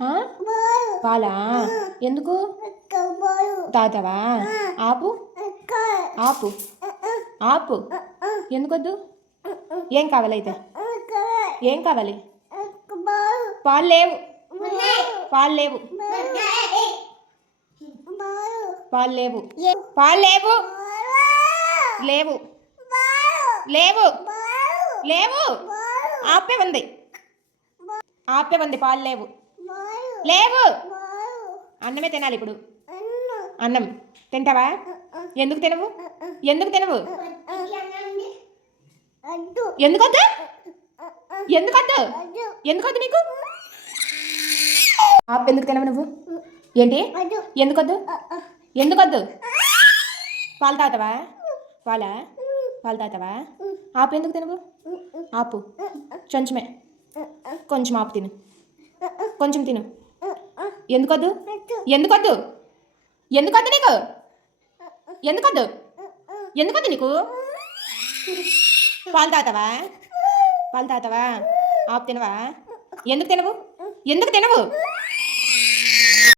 ఆ? పాలా ఎందుకు తాగుతావా? ఆపు ఆపు ఆపు. ఎందుకొద్దు? ఏం కావాలి అయితే? ఏం కావాలి? పాలు లేవు, పాలు లేవు, పాలు లేవు, పాలు లేవు, లేవు, లేవు, లేవు. ఆపే ఉంది, ఆపే ఉంది. పాలు లేవు, లేవు. అన్నమే తినాలి ఇప్పుడు. అన్నం తింటావా? ఎందుకు తినవు? ఎందుకు తినవు? ఎందుకొద్దు? ఎందుకొద్దు? ఎందుకొద్దు నీకు? ఆపు. ఎందుకు తినవు నువ్వు? ఏంటి? ఎందుకొద్దు? ఎందుకొద్దు? పాలు తాగుతావా? పాలా? పాలు తాగుతావా? ఆపు. ఎందుకు తినవు? ఆపు. కొంచెమే, కొంచెం ఆపు. తిను, కొంచెం తిను. ఎందుకొద్దు? ఎందుకొద్దు? ఎందుకొద్దు నీకు? ఎందుకొద్దు? ఎందుకొద్దు నీకు? పాలు తాగుతావా? పాలు తాగుతావా? ఆపు. తినవా? ఎందుకు తినవు? ఎందుకు తినవు?